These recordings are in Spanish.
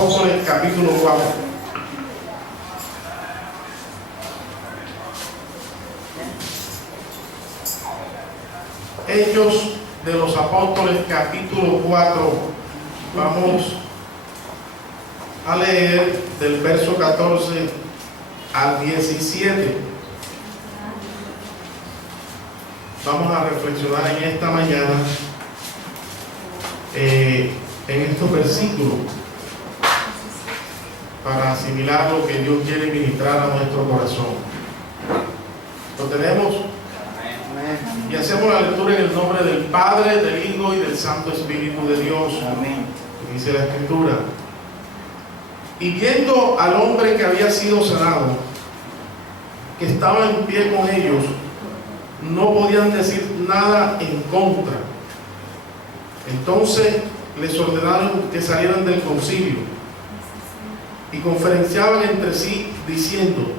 Apóstoles, capítulo 4. Hechos de los Apóstoles, capítulo 4. Vamos a leer del verso 14 al 17. Vamos a reflexionar en esta mañana en estos versículos para asimilar lo que Dios quiere ministrar a nuestro corazón. Lo tenemos y hacemos la lectura en el nombre del Padre, del Hijo y del Santo Espíritu de Dios. Amén. Dice la Escritura: y viendo al hombre que había sido sanado, que estaba en pie con ellos, no podían decir nada en contra. Entonces les ordenaron que salieran del concilio y conferenciaban entre sí diciendo: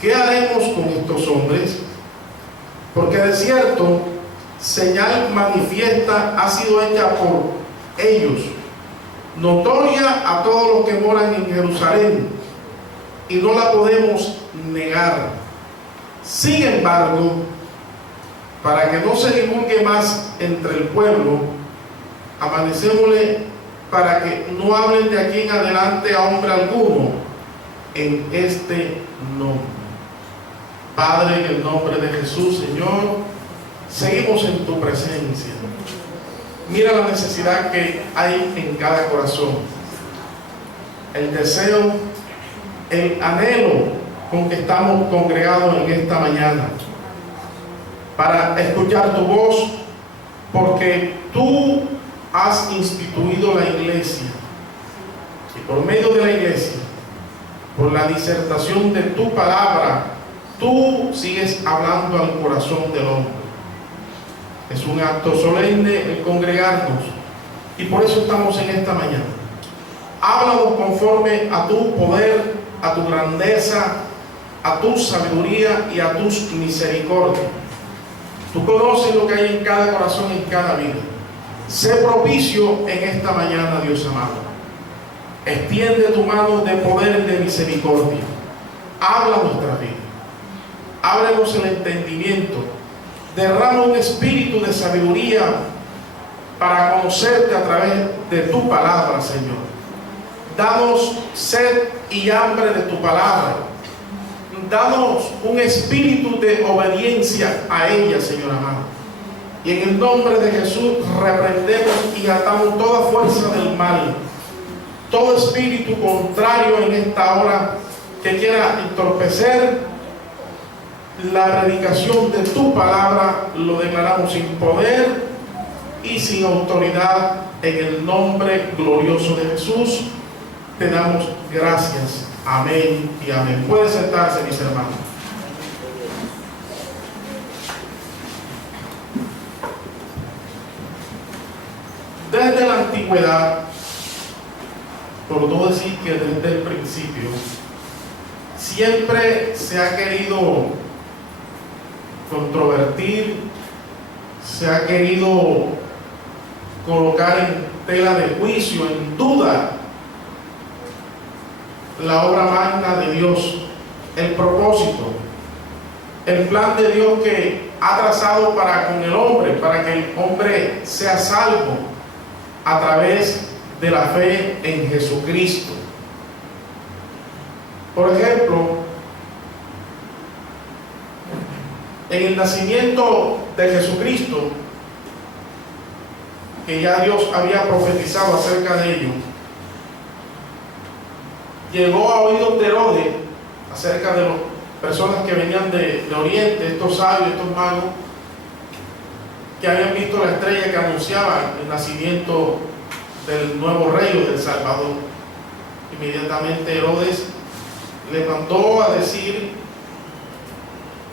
¿qué haremos con estos hombres? Porque de cierto señal manifiesta ha sido hecha por ellos, notoria a todos los que moran en Jerusalén, y no la podemos negar. Sin embargo, para que no se divulgue más entre el pueblo, amanecémosle para que no hablen de aquí en adelante a hombre alguno en este nombre. Padre, en el nombre de Jesús, Señor, seguimos en tu presencia. Mira la necesidad que hay en cada corazón, el deseo, el anhelo con que estamos congregados en esta mañana para escuchar tu voz, porque tú has instituido la iglesia, y por medio de la iglesia, por la disertación de tu palabra, tú sigues hablando al corazón del hombre. Es un acto solemne el congregarnos, y por eso estamos en esta mañana. Háblanos conforme a tu poder, a tu grandeza, a tu sabiduría y a tus misericordias. Tú conoces lo que hay en cada corazón, en cada vida. Sé propicio en esta mañana, Dios amado. Extiende tu mano de poder y de misericordia. Habla nuestra vida. Ábrenos el entendimiento. Derrama un espíritu de sabiduría para conocerte a través de tu palabra, Señor. Danos sed y hambre de tu palabra. Danos un espíritu de obediencia a ella, Señor amado. Y en el nombre de Jesús reprendemos y atamos toda fuerza del mal, todo espíritu contrario en esta hora que quiera entorpecer la predicación de tu palabra. Lo declaramos sin poder y sin autoridad en el nombre glorioso de Jesús. Te damos gracias. Amén y amén. Pueden sentarse, mis hermanos. Desde la antigüedad, por no decir que desde el principio, siempre se ha querido controvertir, se ha querido colocar en tela de juicio, en duda, la obra magna de Dios, el propósito, el plan de Dios que ha trazado para con el hombre, para que el hombre sea salvo a través de la fe en Jesucristo. Por ejemplo, en el nacimiento de Jesucristo, que ya Dios había profetizado acerca de ello, llegó a oídos de Herodes acerca de las personas que venían de Oriente, estos sabios, estos magos, que habían visto la estrella que anunciaba el nacimiento del nuevo rey o del Salvador. Inmediatamente Herodes le mandó a decir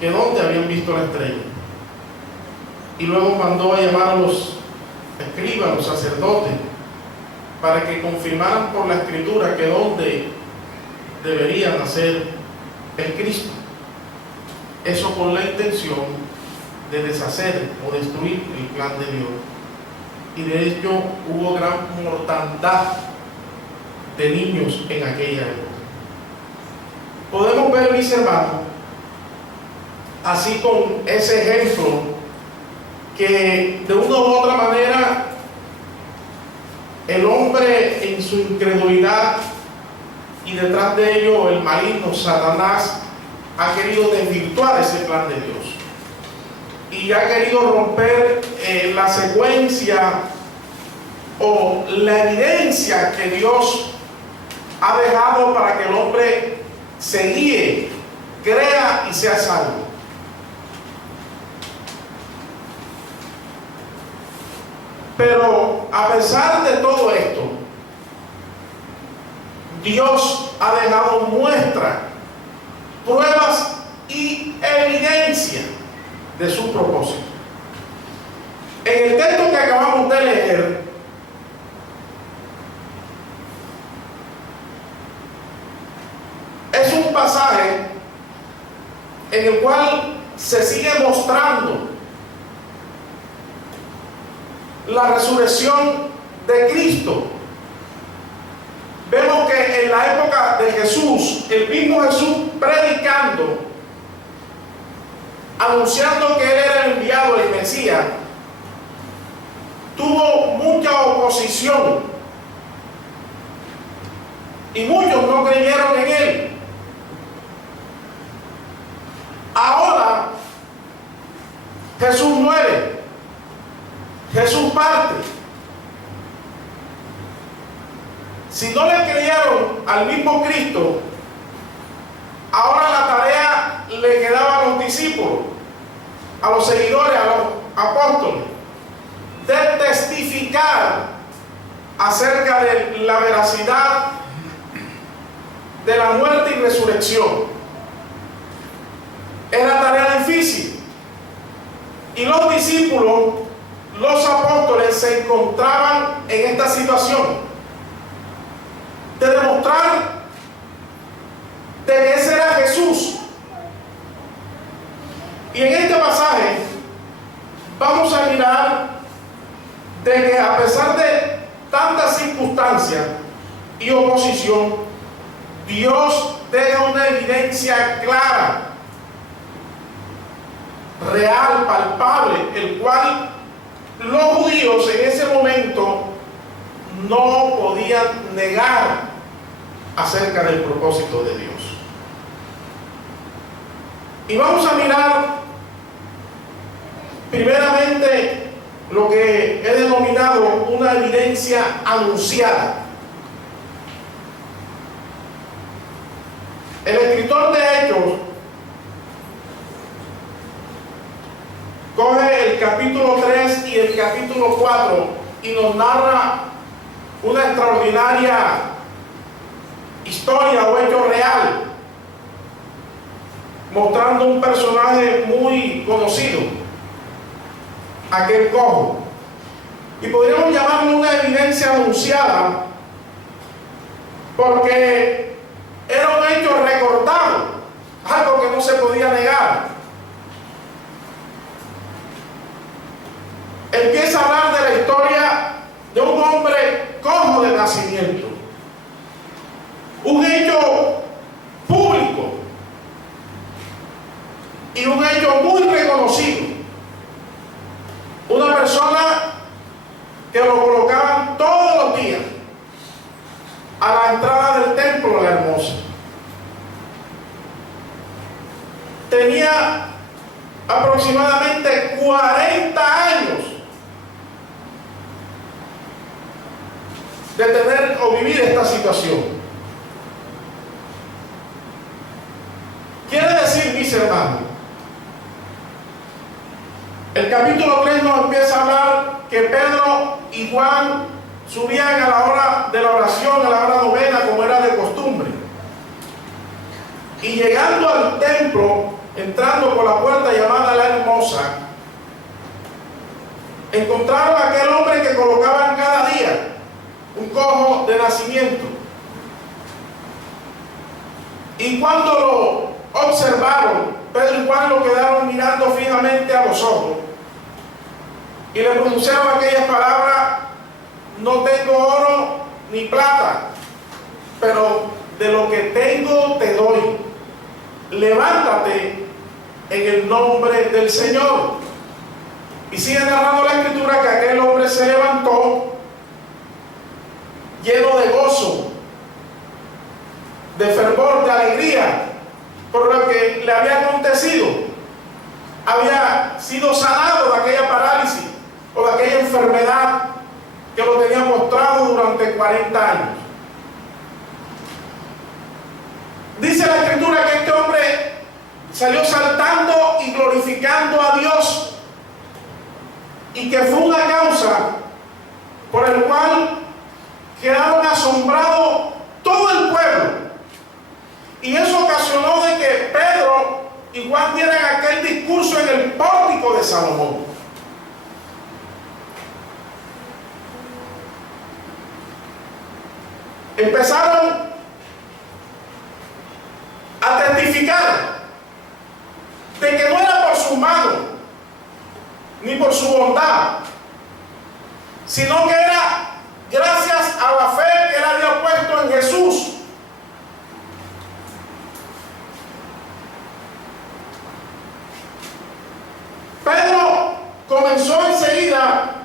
que dónde habían visto la estrella, y luego mandó a llamar a los escribas, a los sacerdotes, para que confirmaran por la escritura que dónde debería nacer el Cristo. Eso con la intención de deshacer o destruir el plan de Dios. Y de hecho hubo gran mortandad de niños en aquella época. Podemos ver, mis hermanos, así con ese ejemplo, que de una u otra manera el hombre en su incredulidad y detrás de ello el maligno Satanás ha querido desvirtuar ese plan de Dios y ha querido romper la secuencia o la evidencia que Dios ha dejado para que el hombre se guíe, crea y sea salvo. Pero a pesar de todo esto, Dios ha dejado muestra, pruebas y evidencia de su propósito. En el texto que acabamos de leer, es un pasaje en el cual se sigue mostrando la resurrección de Cristo. Vemos que en la época de Jesús, el mismo Jesús predicando, anunciando que Él era el enviado, el Mesías, tuvo mucha oposición y muchos no creyeron en Él. Ahora Jesús muere, Jesús parte. Si no le creyeron al mismo Cristo, ahora la tarea le quedaba a los discípulos, a los seguidores, a los apóstoles, de testificar acerca de la veracidad de la muerte y resurrección. Era tarea difícil. Y los discípulos, los apóstoles, se encontraban en esta situación de demostrar de que ese era Jesús. Y en este pasaje vamos a mirar de que a pesar de tantas circunstancias y oposición, Dios deja una evidencia clara, real, palpable, el cual los judíos en ese momento no podían negar acerca del propósito de Dios. Y vamos a mirar primeramente lo que he denominado una evidencia anunciada. El escritor de Hechos coge el capítulo 3 y el capítulo 4 y nos narra una extraordinaria historia o hecho real, mostrando un personaje muy conocido, aquel cojo. Y podríamos llamarlo una evidencia anunciada porque era un hecho recordado, algo que no se podía negar. Empieza a hablar de la historia de un hombre cojo de nacimiento, un hecho público y un hecho muy reconocido. Una persona que lo colocaban todos los días a la entrada del templo La Hermosa. Tenía aproximadamente 40 años de tener o vivir esta situación. Quiere decir, mis hermanos, el capítulo 3 nos empieza a hablar que Pedro y Juan subían a la hora de la oración, a la hora novena, como era de costumbre. Y llegando al templo, entrando por la puerta llamada La Hermosa, encontraron a aquel hombre que colocaban cada día, un cojo de nacimiento. Y cuando lo observaron, Pedro y Juan lo quedaron mirando fijamente a los ojos y le pronunciaron aquellas palabras: no tengo oro ni plata, pero de lo que tengo te doy. Levántate en el nombre del Señor. Y sigue narrando la escritura que aquel hombre se levantó lleno de gozo, de fervor, de alegría por lo que le había acontecido. Había sido sanado de aquella parálisis o de aquella enfermedad que lo tenía postrado durante 40 años. Dice la escritura que este hombre salió saltando y glorificando a Dios, y que fue una causa por el cual quedaron asombrados todo el pueblo. Y eso ocasionó de que Pedro y Juan dieran aquel discurso en el pórtico de Salomón. Empezaron a testificar de que no era por su mano ni por su bondad, sino que era gracias a la fe que él había puesto en Jesús. Pedro comenzó enseguida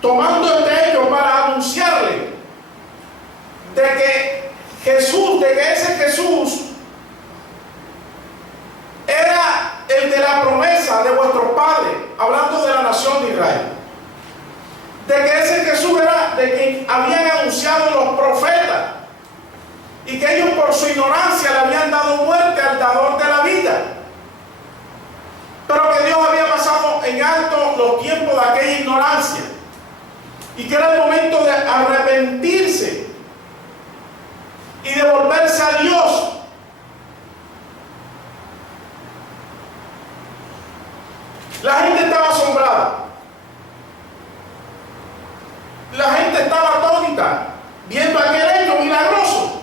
tomando este hecho para anunciarle de que Jesús, de que ese Jesús era el de la promesa de vuestros padres, hablando de la nación de Israel, de que ese Jesús era de quien habían anunciado los profetas, y que ellos por su ignorancia le habían dado muerte al dador de la vida, pero que Dios había pasado en alto los tiempos de aquella ignorancia, y que era el momento de arrepentirse y de volverse a Dios. La gente estaba asombrada, la gente estaba atónita viendo aquel hecho milagroso.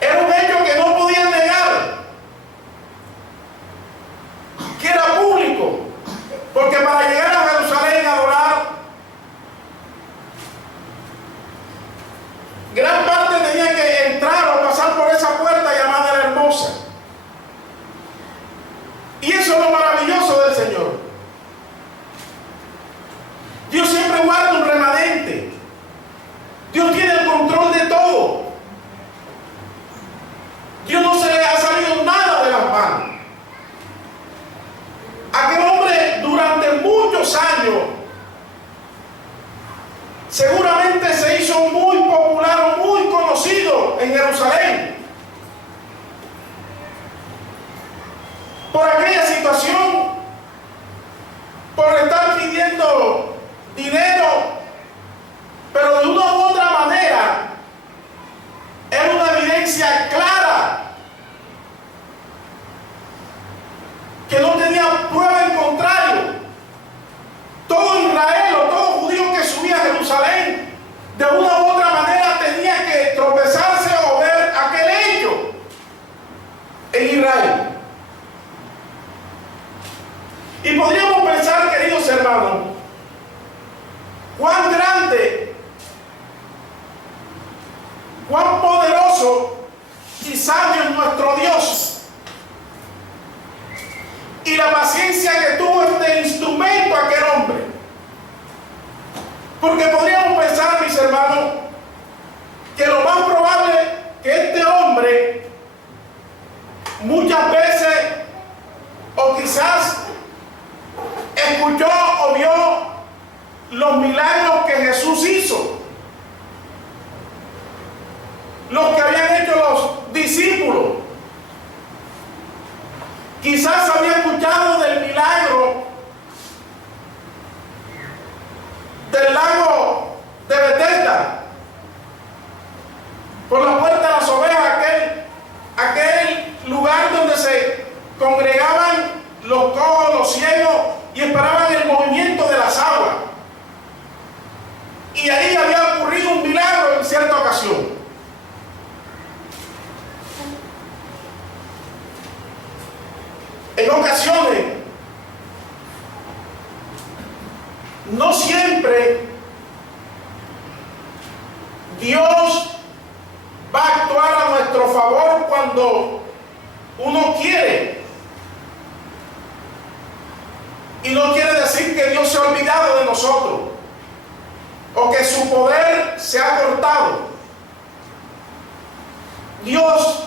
Era un hecho que no podían negar, que era público, porque para llegar a Jerusalén a adorar, gran parte tenía que entrar o pasar por esa puerta llamada la Hermosa. Y eso es lo maravilloso del Señor. Dios siempre guarda un remanente. Dios tiene el control de todo. Dios no se le ha salido nada de las manos. Aquel hombre durante muchos años seguramente se hizo muy popular o muy conocido en Jerusalén por aquella situación, por estar pidiendo dinero, pero de una u otra manera era una evidencia clara que no tenía prueba en contrario. Todo Israel o todo judío que subía a Jerusalén de una u otra manera tenía que tropezarse o ver aquel hecho en Israel. Y podríamos pensar, queridos hermanos, cuán grande, cuán poderoso y sabio es nuestro Dios, y la paciencia que tuvo este instrumento aquel hombre. Porque podríamos pensar, mis hermanos, que lo más probable que este hombre muchas veces o quizás escuchó o vio los milagros que Jesús hizo, los que habían hecho los discípulos. Quizás había escuchado del milagro del lago de Betesda, por la puerta de las ovejas, aquel lugar donde se congregaban los cojos, los ciegos, y esperaban el movimiento de las aguas. Y ahí había ocurrido un milagro en cierta ocasión. En ocasiones, Dios va a actuar a nuestro favor cuando uno quiere. Y no quiere decir que Dios se ha olvidado de nosotros o que su poder se ha cortado. Dios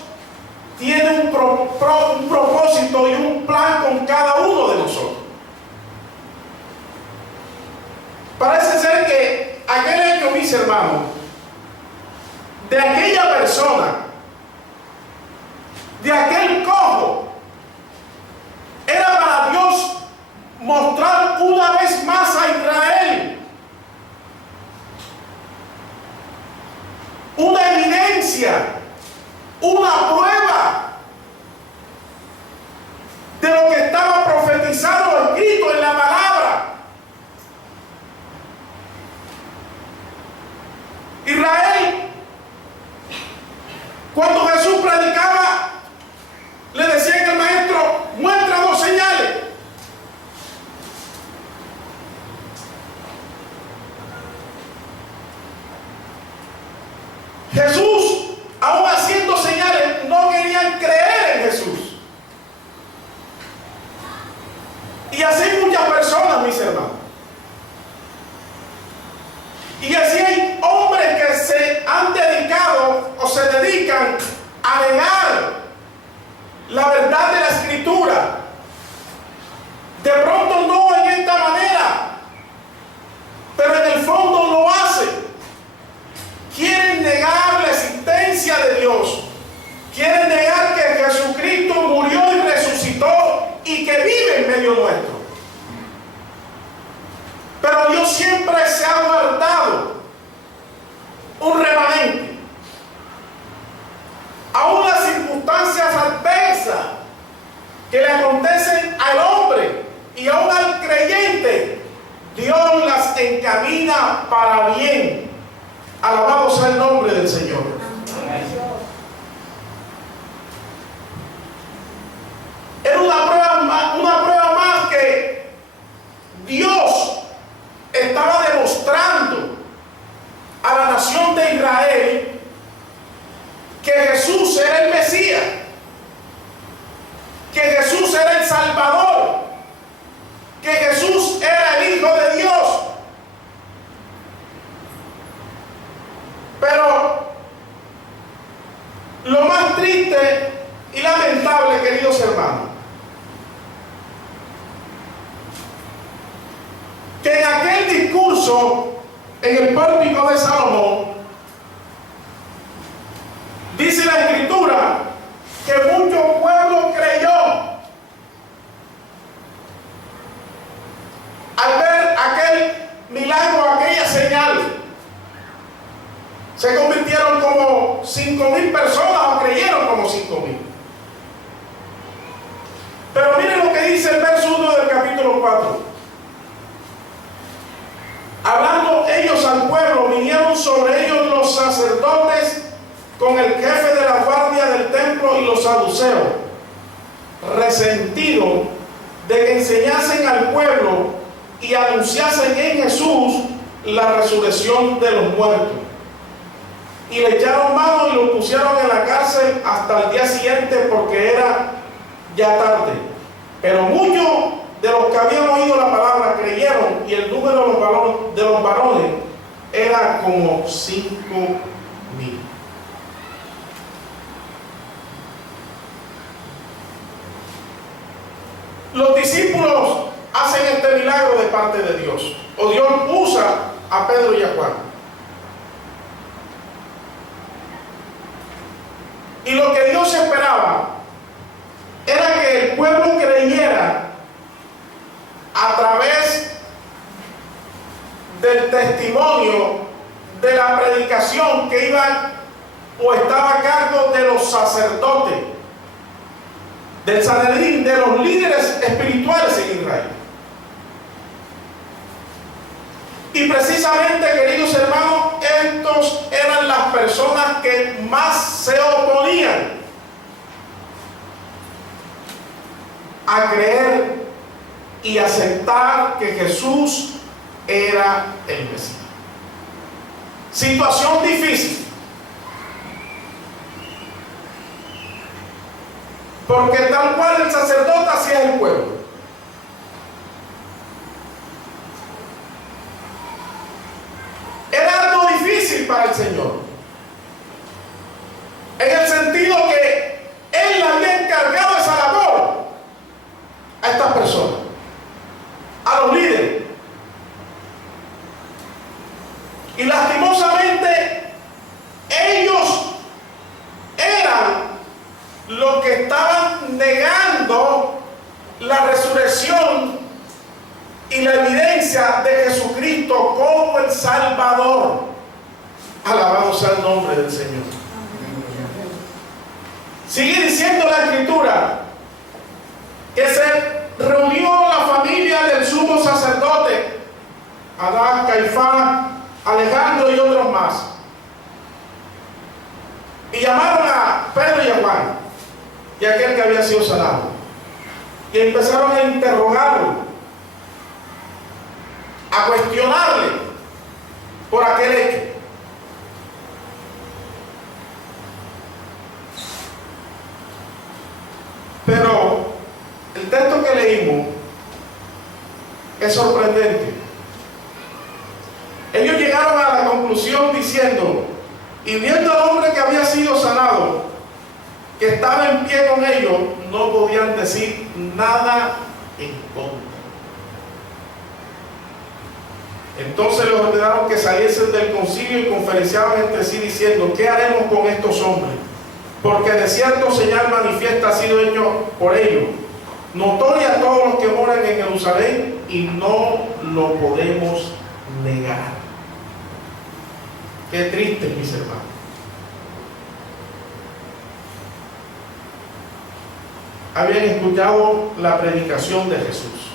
tiene un propósito y un plan con cada uno de nosotros. Parece ser que aquel hecho, mis hermanos, de aquella persona, de aquel cojo, era para Dios mostrar una vez más a Israel una evidencia, una prueba de lo que estaba profetizado, escrito en la palabra. Israel, cuando Jesús predicaba, le decía que el maestro muestra 2 señales. Jesús, aún haciendo señales, no querían creer en Jesús. Y así muchas personas, mis hermanos. Y así hay hombres que se han dedicado o se dedican a negar la verdad de la Escritura. De pronto no en esta manera, pero en el fondo lo hacen. Quieren negar la existencia de Dios. Quieren negar que Jesucristo murió y resucitó y que vive en medio nuestro. Pero Dios siempre se ha guardado un remanente. Aún las circunstancias adversas que le acontecen al hombre y aún al creyente, Dios las encamina para bien. Alabado sea el nombre del Señor. Era una prueba más que Dios estaba demostrando a la nación de Israel que Jesús era el Mesías, que Jesús era el Salvador, que Jesús era el Hijo de Dios. Pero lo más triste y lamentable, queridos hermanos, que en aquel discurso en el pórtico de Salomón, dice la Escritura que mucho pueblo creyó al ver aquel milagro, aquella señal. Se convirtieron como 5,000 personas o creyeron como 5,000. Pero miren lo que dice el verso 1 del capítulo 4. Hablando ellos al pueblo, vinieron sobre ellos los sacerdotes con el jefe de la guardia del templo y los saduceos, resentidos de que enseñasen al pueblo y anunciasen en Jesús la resurrección de los muertos. Y le echaron mano y lo pusieron en la cárcel hasta el día siguiente, porque era ya tarde. Pero muchos de los que habían oído la palabra creyeron, y el número de los varones era como 5,000. Los discípulos hacen este milagro de parte de Dios, o Dios usa a Pedro y a Juan. Y lo que Dios esperaba era que el pueblo creyera a través del testimonio, de la predicación que iba o estaba a cargo de los sacerdotes, del Sanedrín, de los líderes espirituales en Israel. Y precisamente, queridos hermanos, estos eran las personas que más se oponían a creer y aceptar que Jesús era el Mesías. situación difícil. Porque tal cual el sacerdote hacía el pueblo. Era algo difícil para el Señor. En el sentido que Él le había encargado esa labor a estas personas, a los líderes. Y lastimosamente, ellos eran los que estaban negando la resurrección y la evidencia de Jesucristo como el Salvador. Alabado sea el nombre del Señor. Sigue diciendo la Escritura que se reunió la familia del sumo sacerdote, Adán, Caifás, Alejandro y otros más, y llamaron a Pedro y a Juan y a aquel que había sido sanado, y empezaron a interrogarlo, a cuestionarle por aquel hecho. Pero el texto que leímos es sorprendente. Ellos llegaron a la conclusión diciendo, y viendo al hombre que había sido sanado, que estaba en pie con ellos, no podían decir nada en contra. Entonces les ordenaron que saliesen del concilio y conferenciaban entre sí diciendo, ¿qué haremos con estos hombres? Porque de cierto señal manifiesta ha sido hecho por ellos, notoria a todos los que moran en Jerusalén, y no lo podemos negar. Qué triste, mis hermanos. Habían escuchado la predicación de Jesús.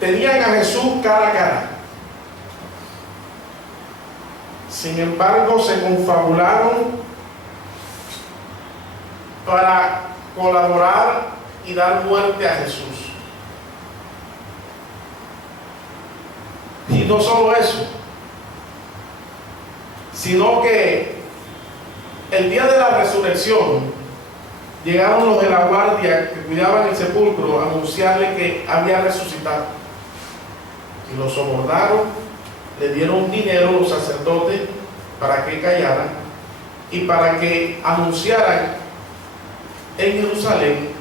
Tenían a Jesús cara a cara. Sin embargo, se confabularon para colaborar y dar muerte a Jesús. Y no solo eso, sino que el día de la resurrección llegaron los de la guardia que cuidaban el sepulcro a anunciarle que había resucitado. Y lo sobornaron, le dieron dinero a los sacerdotes para que callaran y para que anunciaran en Jerusalén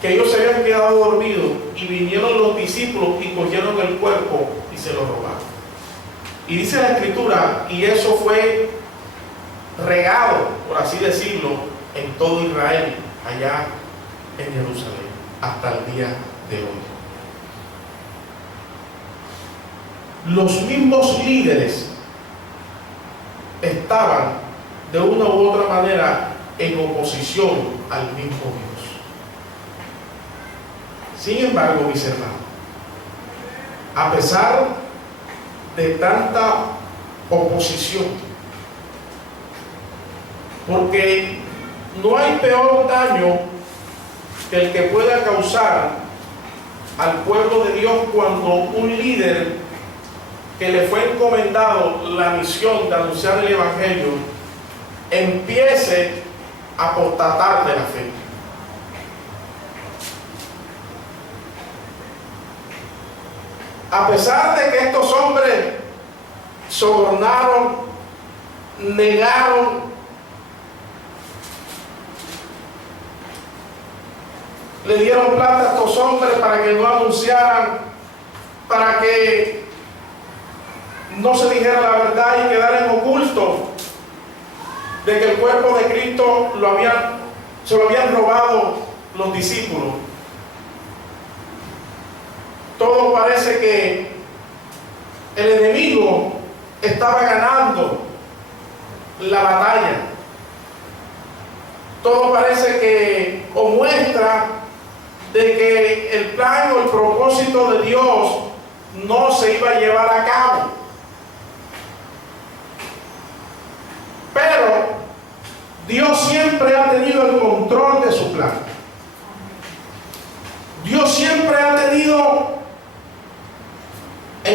que ellos se habían quedado dormidos, y vinieron los discípulos y cogieron el cuerpo y se lo robaron. Y dice la Escritura, y eso fue regado, por así decirlo, en todo Israel, allá en Jerusalén, hasta el día de hoy. Los mismos líderes estaban de una u otra manera en oposición al mismo Dios. Sin embargo, mis hermanos, a pesar de tanta oposición, porque no hay peor daño que el que pueda causar al pueblo de Dios cuando un líder que le fue encomendado la misión de anunciar el Evangelio empiece a apostatar de la fe. A pesar de que estos hombres sobornaron, negaron, le dieron plata a estos hombres para que no anunciaran, para que no se dijera la verdad y quedara en oculto de que el cuerpo de Cristo se lo habían robado los discípulos. Todo parece que el enemigo estaba ganando la batalla. Todo parece que o muestra de que el plan o el propósito de Dios no se iba a llevar a cabo. Pero Dios siempre ha tenido el control de su plan. Dios siempre ha tenido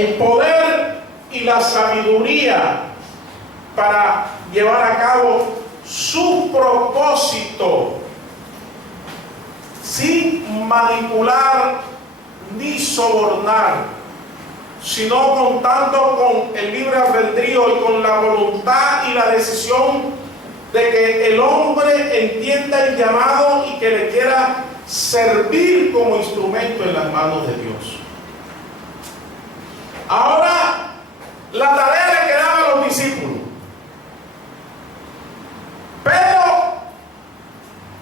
el poder y la sabiduría para llevar a cabo su propósito, sin manipular ni sobornar, sino contando con el libre albedrío y con la voluntad y la decisión de que el hombre entienda el llamado y que le quiera servir como instrumento en las manos de Dios. Ahora, la tarea le quedaba a los discípulos. Pedro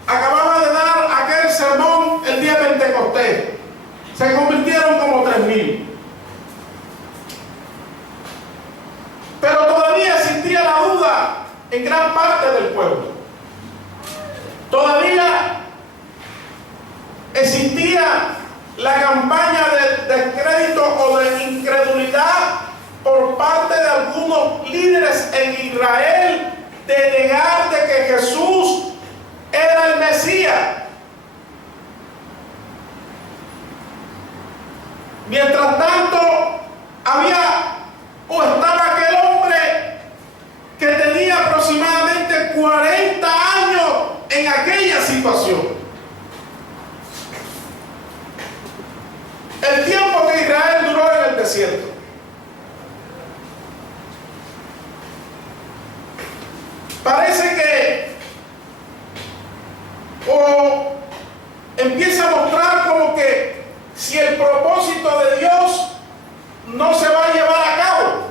acababa de dar aquel sermón el día de Pentecostés. Se convirtieron como 3,000. Pero todavía existía la duda en gran parte del pueblo. Todavía existía la campaña de descrédito o de incredulidad por parte de algunos líderes en Israel de negar de que Jesús era el Mesías. Mientras tanto, había o estaba aquel hombre que tenía aproximadamente 40 años en aquella situación. El tiempo que Israel duró en el desierto. Parece que o empieza a mostrar como que si el propósito de Dios no se va a llevar a cabo.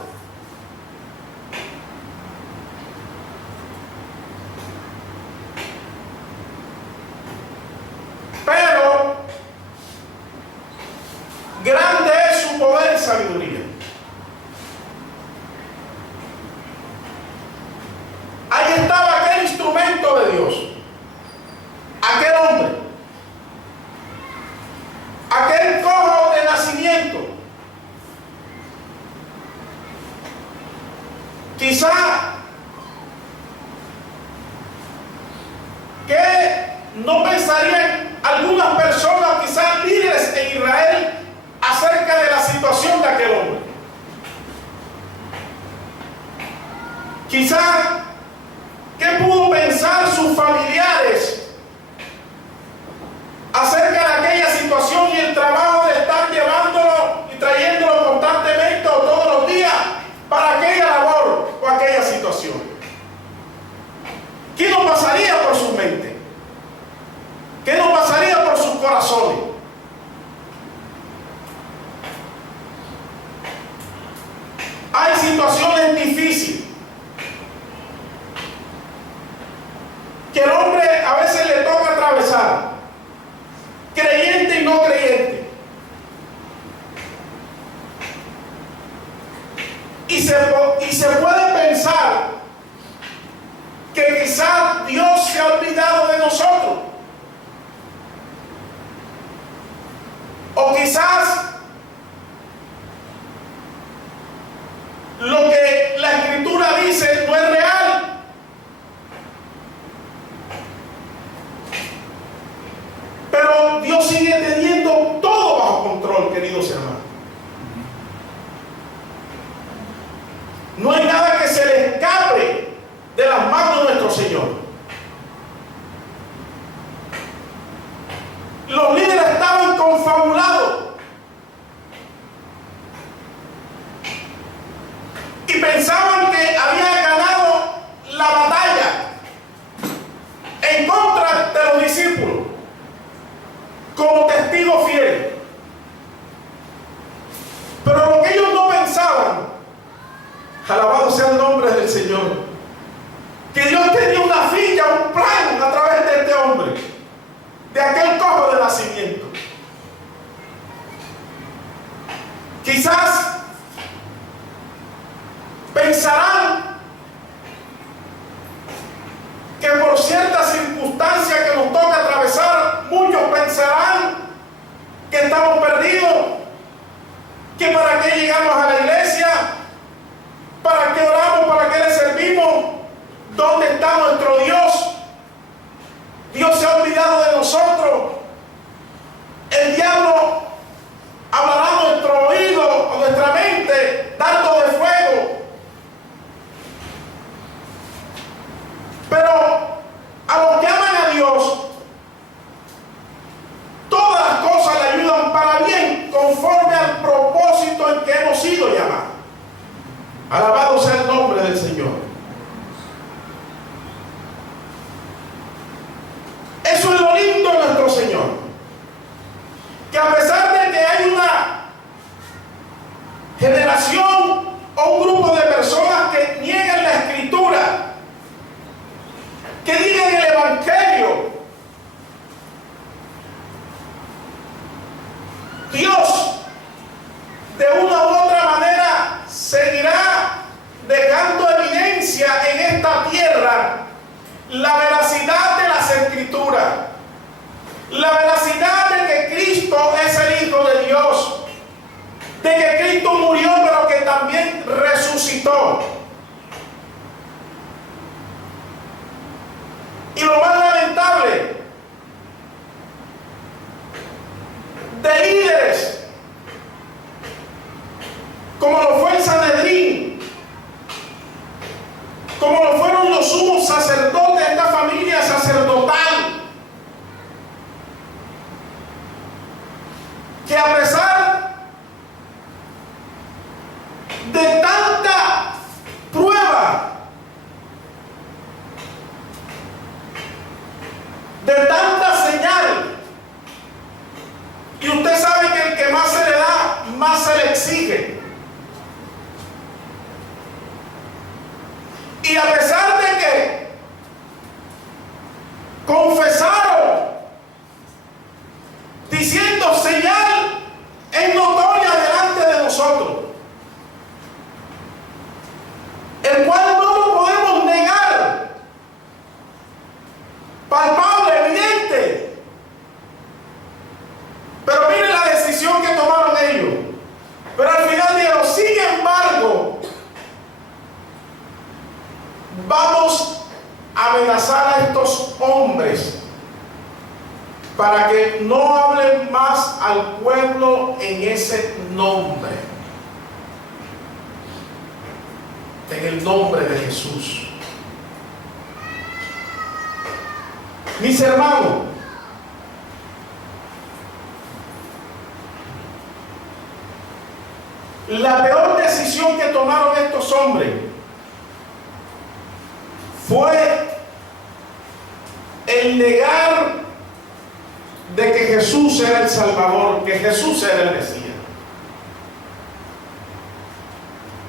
Pero grande es su poder y sabiduría. Ahí estaba aquel instrumento de Dios, aquel hombre, aquel cojo de nacimiento. Quizá que no pensarían algunas personas, quizás líderes en Israel, acerca de la situación de aquel hombre. Quizá ¿qué pudo pensar sus familiares acerca de aquella situación y el trabajo de estar llevándolo y trayéndolo constantemente o todos los días para aquella labor o aquella situación? ¿Qué no pasaría por su mente? ¿Qué no pasaría por sus corazones? Hay situaciones difíciles que el hombre a veces le toca atravesar, creyente y no creyente. Y se puede pensar que quizás Dios se ha olvidado de nosotros. O quizás lo que la Escritura dice no es real. Pero Dios sigue teniendo todo bajo control, queridos hermanos. No hay nada que se le escape de las manos de nuestro Señor. Los líderes estaban confabulados y pensaban que habían ganado la batalla en contra de los discípulos como testigo fiel. Pero lo que ellos no pensaban, alabado sea el nombre del Señor, que Dios tenía una filla, un plan a través de este hombre, de aquel cojo de nacimiento. Quizás pensarán que por ciertas circunstancias que nos toca atravesar, muchos pensarán que estamos perdidos, que para qué llegamos a la iglesia, para qué oramos, para qué le servimos, dónde está nuestro Dios. Dios se ha olvidado de nosotros. El diablo hablará a nuestro oído o nuestra mente también resucitó. Y lo más lamentable, de líderes, como lo fue el Sanedrín, como lo fueron los sumos sacerdotes de esta familia sacerdotal, que a pesar de tanta prueba, de tanta señal, y usted sabe que el que más se le da, más se le exige. Y a pesar de que confesaron, diciendo señal es notoria delante de nosotros, el cual no lo podemos negar, palpable, evidente. Pero mire la decisión que tomaron ellos. Pero al final dijeron, sin embargo, vamos a amenazar a estos hombres para que no hablen más al pueblo en ese nombre, en el nombre de Jesús. Mis hermanos, la peor decisión que tomaron estos hombres fue el negar de que Jesús era el Salvador, que Jesús era el Mesías.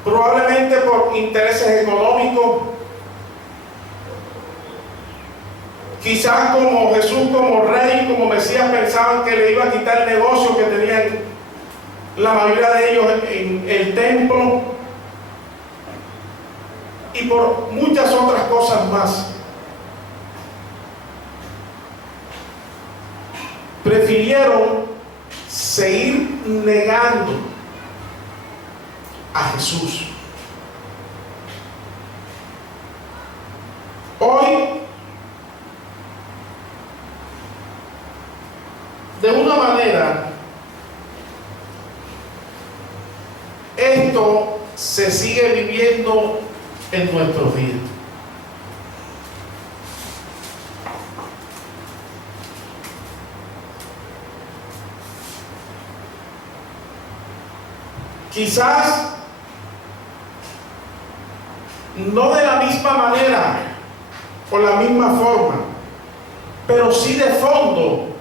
Probablemente por intereses económicos, quizás como Jesús, como rey, como Mesías, pensaban que le iba a quitar el negocio que tenían la mayoría de ellos en el templo, y por muchas otras cosas más. Prefirieron seguir negando a Jesús. Hoy, de una manera, esto se sigue viviendo en nuestros días. Quizás no de la misma manera o la misma forma, pero sí de fondo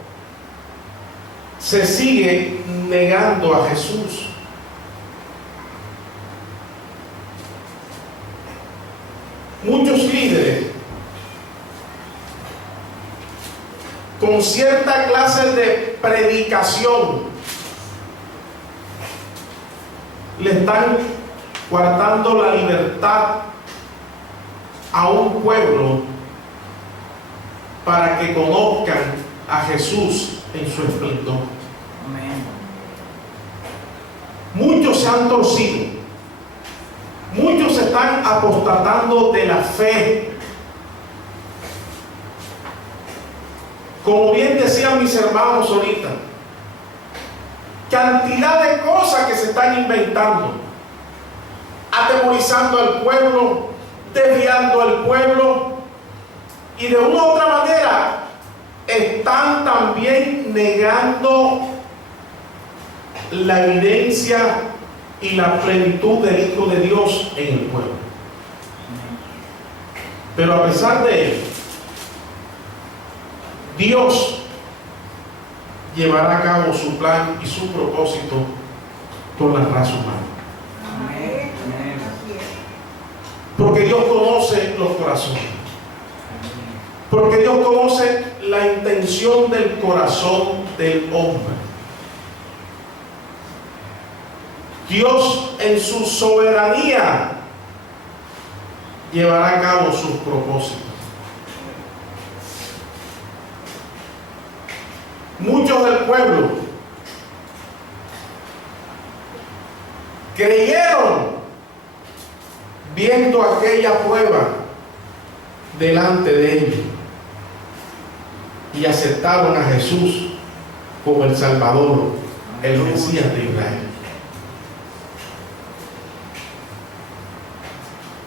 se sigue negando a Jesús. Muchos líderes con cierta clase de predicación le están coartando la libertad a un pueblo para que conozcan a Jesús en su esplendor. Amén. Muchos se han torcido, muchos se están apostatando de la fe. Como bien decían mis hermanos ahorita, cantidad de cosas que se están inventando, atemorizando al pueblo, desviando al pueblo, y de una u otra manera están también negando la evidencia y la plenitud del Hijo de Dios en el pueblo. Pero a pesar de ello, Dios llevará a cabo su plan y su propósito con la raza humana. Amén. Porque Dios conoce los corazones. Porque Dios conoce la intención del corazón del hombre. Dios en su soberanía llevará a cabo sus propósitos. Muchos del pueblo creyeron viendo aquella prueba delante de ellos, y aceptaron a Jesús como el Salvador, el Mesías de Israel.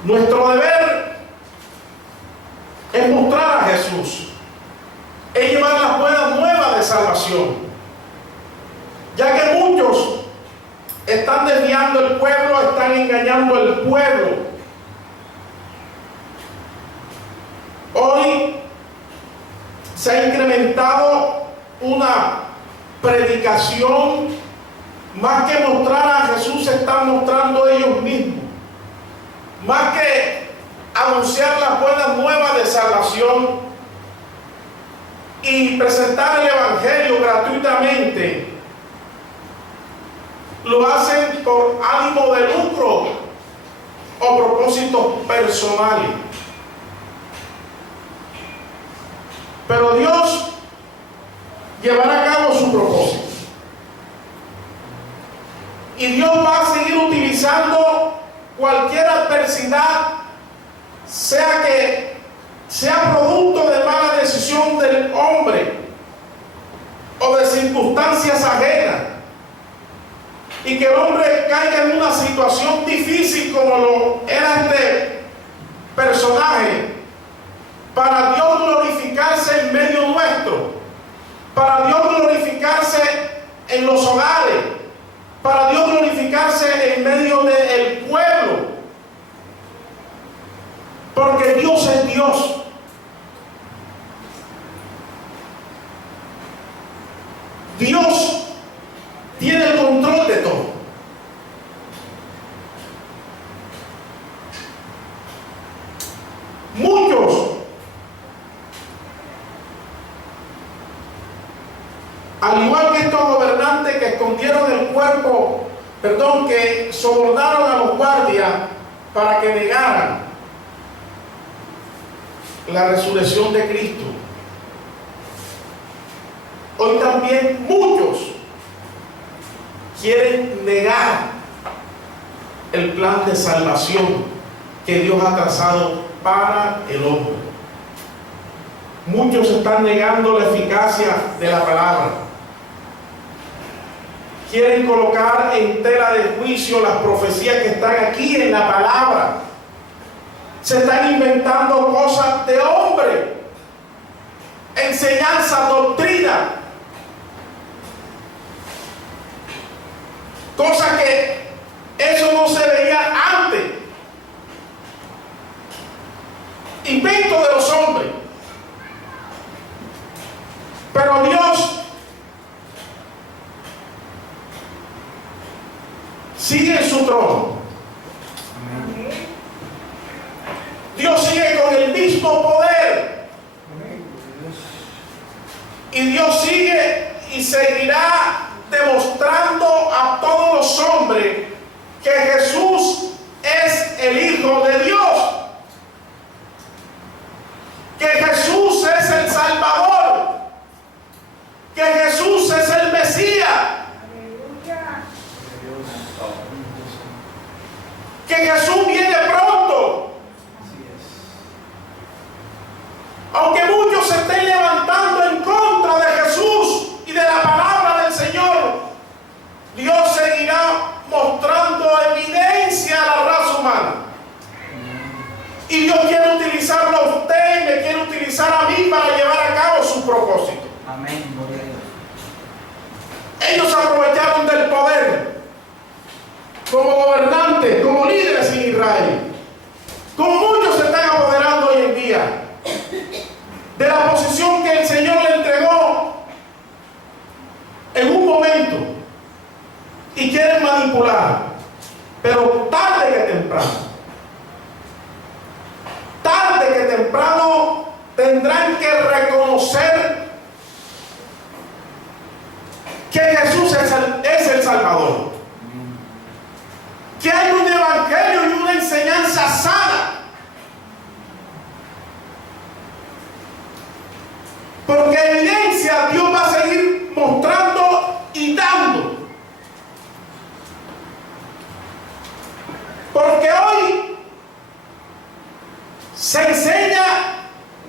Nuestro deber es mostrar a Jesús, es llevar las buenas nuevas de salvación, ya que muchos están desviando el pueblo, están engañando al pueblo. Hoy se ha incrementado una predicación, más que mostrar a Jesús, se están mostrando ellos mismos. Más que anunciar las buenas nuevas de salvación y presentar el Evangelio gratuitamente, lo hacen por ánimo de lucro o propósitos personales. Pero Dios llevará a cabo su propósito. Y Dios va a seguir utilizando cualquier adversidad, sea que sea producto de mala decisión del hombre o de circunstancias ajenas, y que el hombre caiga en una situación difícil como lo era este personaje, para Dios glorificarse en medio nuestro, para Dios glorificarse en los hogares, para Dios glorificarse en medio del pueblo, porque Dios es Dios. Dios tiene el control de todo. Muchos, al igual que estos gobernantes que escondieron el cuerpo, que sobornaron a los guardias para que negaran la resurrección de Cristo, hoy también muchos quieren negar el plan de salvación que Dios ha trazado para el hombre. Muchos están negando la eficacia de la palabra. Quieren colocar en tela de juicio las profecías que están aquí en la palabra. Se están inventando cosas de hombre, enseñanza, doctrina, cosas que eso no se veía antes. Invento de los hombres. Pero Dios sigue en su trono. Dios sigue con el mismo poder. Y Dios sigue y seguirá demostrando a todos los hombres que Jesús es el Hijo de Dios, que Jesús es el Salvador, que Jesús es el Mesías, que Jesús viene pronto. Aunque muchos se estén levantando en contra de Jesús y de la palabra del Señor, Dios seguirá mostrando evidencia a la raza humana. Y Dios quiere utilizarlo a usted y me quiere utilizar a mí para llevar a cabo su propósito. Amén. Ellos aprovecharon del poder como gobernantes, como líderes en Israel, como muchos se están apoderando hoy en día de la posición que el Señor le entregó en un momento, y quieren manipular, pero tarde que temprano tendrán que reconocer que Jesús es el Salvador, que hay un evangelio y una enseñanza sana, porque evidencia Dios va a seguir mostrando y dando. Porque hoy se enseña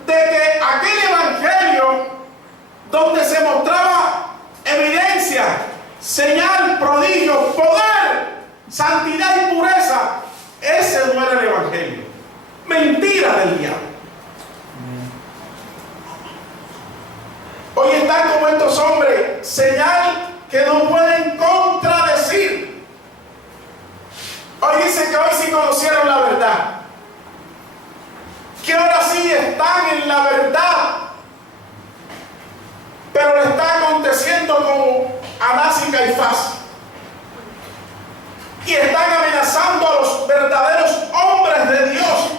de que aquel evangelio donde se mostraba evidencia, señal, prodigio, poder, santidad y pureza, ese no era el evangelio. Mentira del diablo. Hoy están como estos hombres, señal que no pueden contradecir. Hoy dicen que hoy sí conocieron la verdad, que ahora sí están en la verdad, pero le está aconteciendo como Anás y Caifás, y están amenazando a los verdaderos hombres de Dios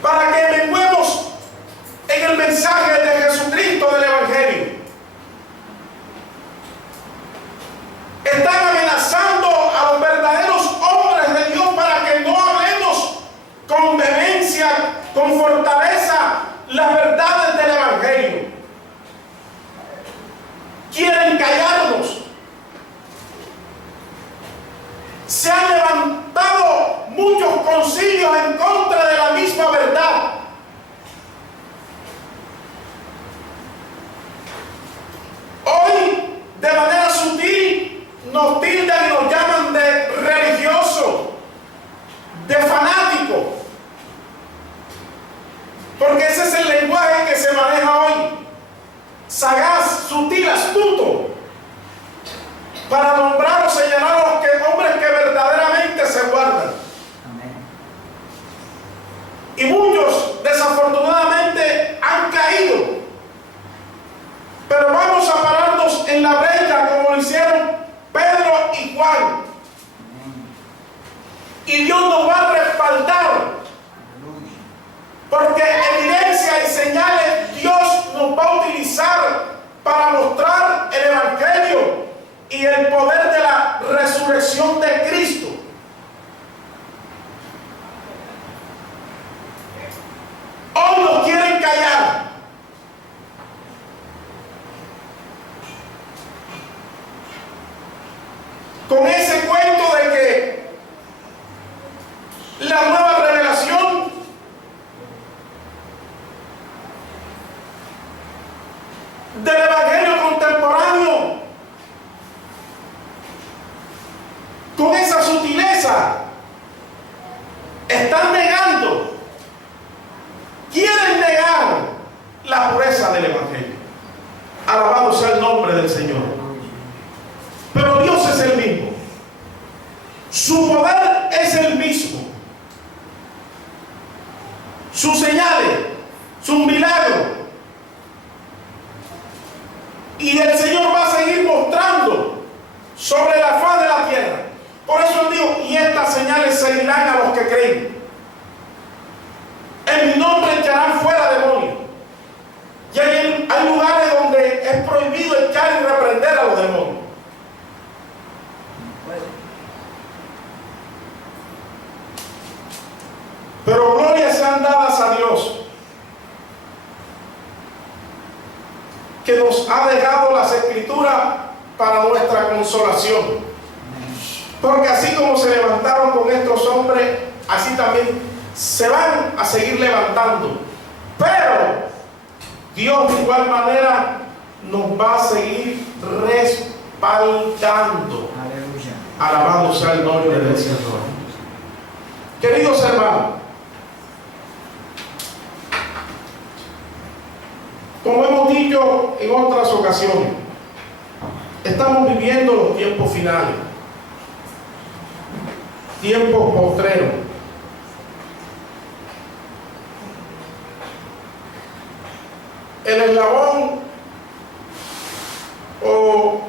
para que menguemos en el mensaje de Jesucristo del Evangelio. Están amenazando a los verdaderos hombres de Dios para que no hablemos con vehemencia, con fortaleza, las verdades del Evangelio. Quieren callarnos. Se han levantado muchos concilios en contra de la misma verdad. Hoy, de manera sutil, nos tildan y nos llaman de religioso, de fanático, porque ese es el lenguaje que se maneja hoy, sagaz, sutil, astuto, para nombrar o señalar a los hombres que verdaderamente se guardan. Amén. Y muchos desafortunadamente han caído, pero vamos a pararnos en la brecha como lo hicieron Pedro y Juan. Amén. Y Dios nos va a respaldar, Aleluya. porque evidencia y señales Dios nos va a utilizar para mostrar el Evangelio y el poder de la resurrección de Cristo. Hoy nos quieren callar. Con ese cuento de que la nueva revelación del Evangelio contemporáneo, con esa sutileza, están negando, quieren negar la pureza del Evangelio. Alabado sea el nombre del Señor. Pero Dios es el mismo. Su poder es el mismo. Sus señales, sus milagros. Y el Señor va a seguir mostrando sobre la faz de la tierra. Por eso Él dijo, y estas señales seguirán a los que creen. En mi nombre echarán fuera demonios. Y hay lugares donde es prohibido echar y reprender a los demonios. Pero glorias sean dadas a Dios, que nos ha dejado las Escrituras para nuestra consolación. Porque así como se levantaron con estos hombres, así también se van a seguir levantando. Pero Dios de igual manera nos va a seguir respaldando. Aleluya. Alabado sea el nombre del Señor. Queridos hermanos, como hemos dicho en otras ocasiones, estamos viviendo los tiempos finales, tiempos postreros. El eslabón, o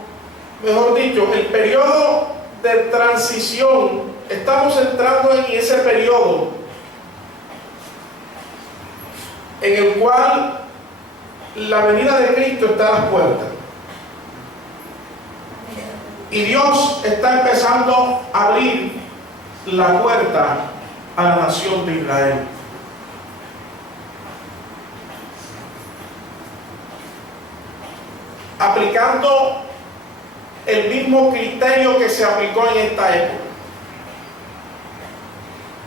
mejor dicho, el periodo de transición, estamos entrando en ese periodo en el cual la venida de Cristo está a las puertas. Y Dios está empezando a abrir la puerta a la nación de Israel. Aplicando el mismo criterio que se aplicó en esta época.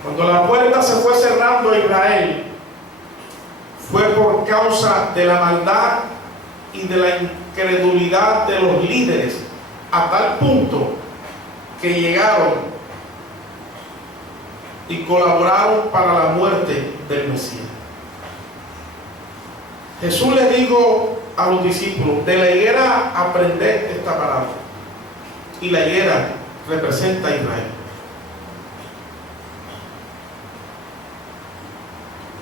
Cuando la puerta se fue cerrando a Israel, fue por causa de la maldad y de la incredulidad de los líderes, a tal punto que llegaron y colaboraron para la muerte del Mesías. Jesús le dijo a los discípulos: de la higuera aprended esta parábola. Y la higuera representa a Israel.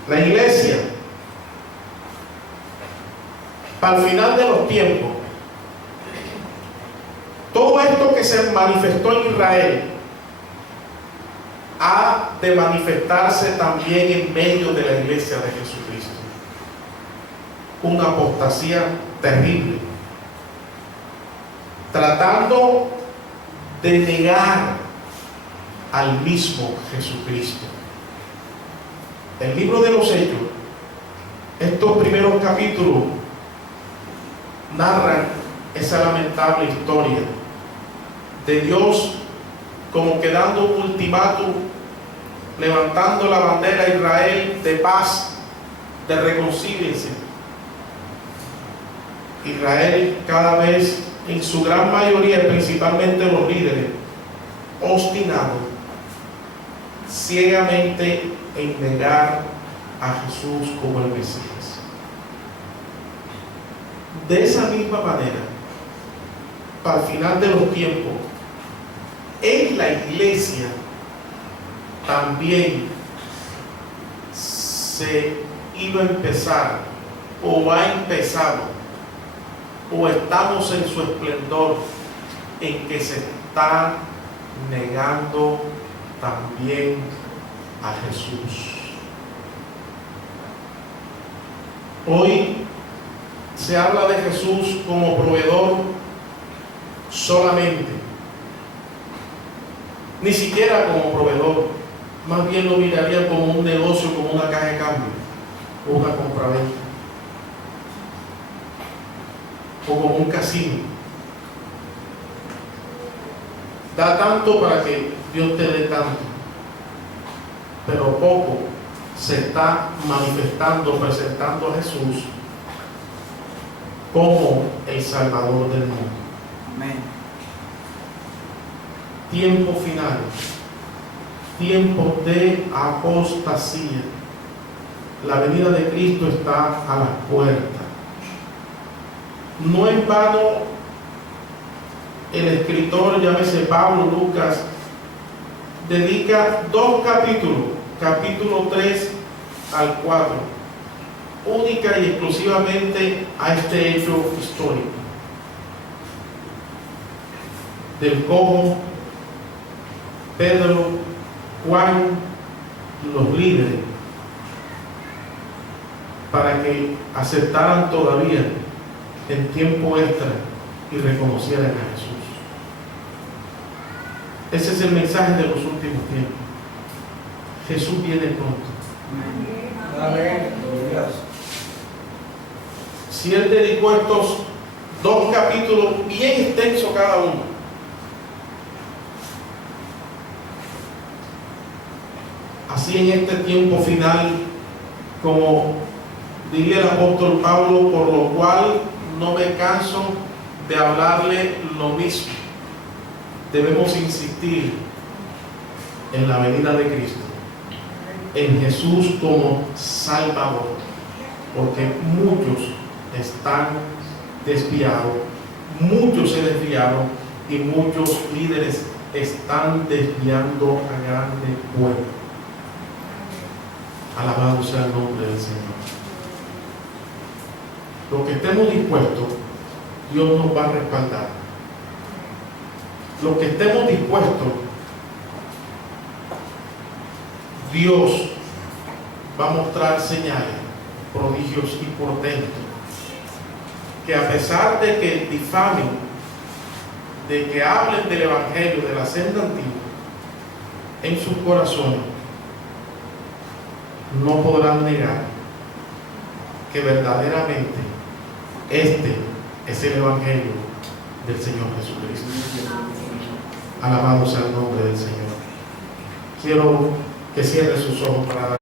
La iglesia, al final de los tiempos, todo esto que se manifestó en Israel ha de manifestarse también en medio de la iglesia de Jesucristo. Una apostasía terrible, tratando de negar al mismo Jesucristo. El libro de los Hechos, estos primeros capítulos, narran esa lamentable historia de Dios como que dando un ultimátum, levantando la bandera a Israel de paz, de reconcíliense. Israel cada vez, en su gran mayoría, principalmente los líderes, obstinados ciegamente en negar a Jesús como el Mesías. De esa misma manera, para el final de los tiempos, en la iglesia también se iba a empezar, o ha empezado, o estamos en su esplendor, en que se está negando también a Jesús. Hoy se habla de Jesús como proveedor solamente, ni siquiera como proveedor, más bien lo miraría como un negocio, como una caja de cambio, o una compraventa, o como un casino. Da tanto para que Dios te dé tanto, pero poco se está manifestando, presentando a Jesús como el Salvador del mundo. Amén. Tiempo final, tiempo de apostasía. La venida de Cristo está a las puertas. No en vano el escritor, llámese Pablo, Lucas, dedica 2 capítulos, capítulo 3 al 4, única y exclusivamente a este hecho histórico del cómo Pedro, Juan, los líderes, para que aceptaran todavía en tiempo extra y reconocieran a Jesús. Ese es el mensaje de los últimos tiempos. Jesús viene pronto. Amén. Dios. Si él dedicó estos 2 capítulos bien extensos cada uno, así en este tiempo final, como diría el apóstol Pablo, por lo cual no me canso de hablarle lo mismo. Debemos insistir en la venida de Cristo, en Jesús como Salvador, porque muchos están desviados, muchos se desviaron y muchos líderes están desviando a grande pueblo. Alabado sea el nombre del Señor. Lo que estemos dispuestos, Dios nos va a respaldar. Lo que estemos dispuestos, Dios va a mostrar señales, prodigios y portentos, que a pesar de que difamen, de que hablen del Evangelio, de la senda antigua, en sus corazones no podrán negar que verdaderamente este es el Evangelio del Señor Jesucristo. Alabado sea el nombre del Señor. Quiero que cierre sus ojos para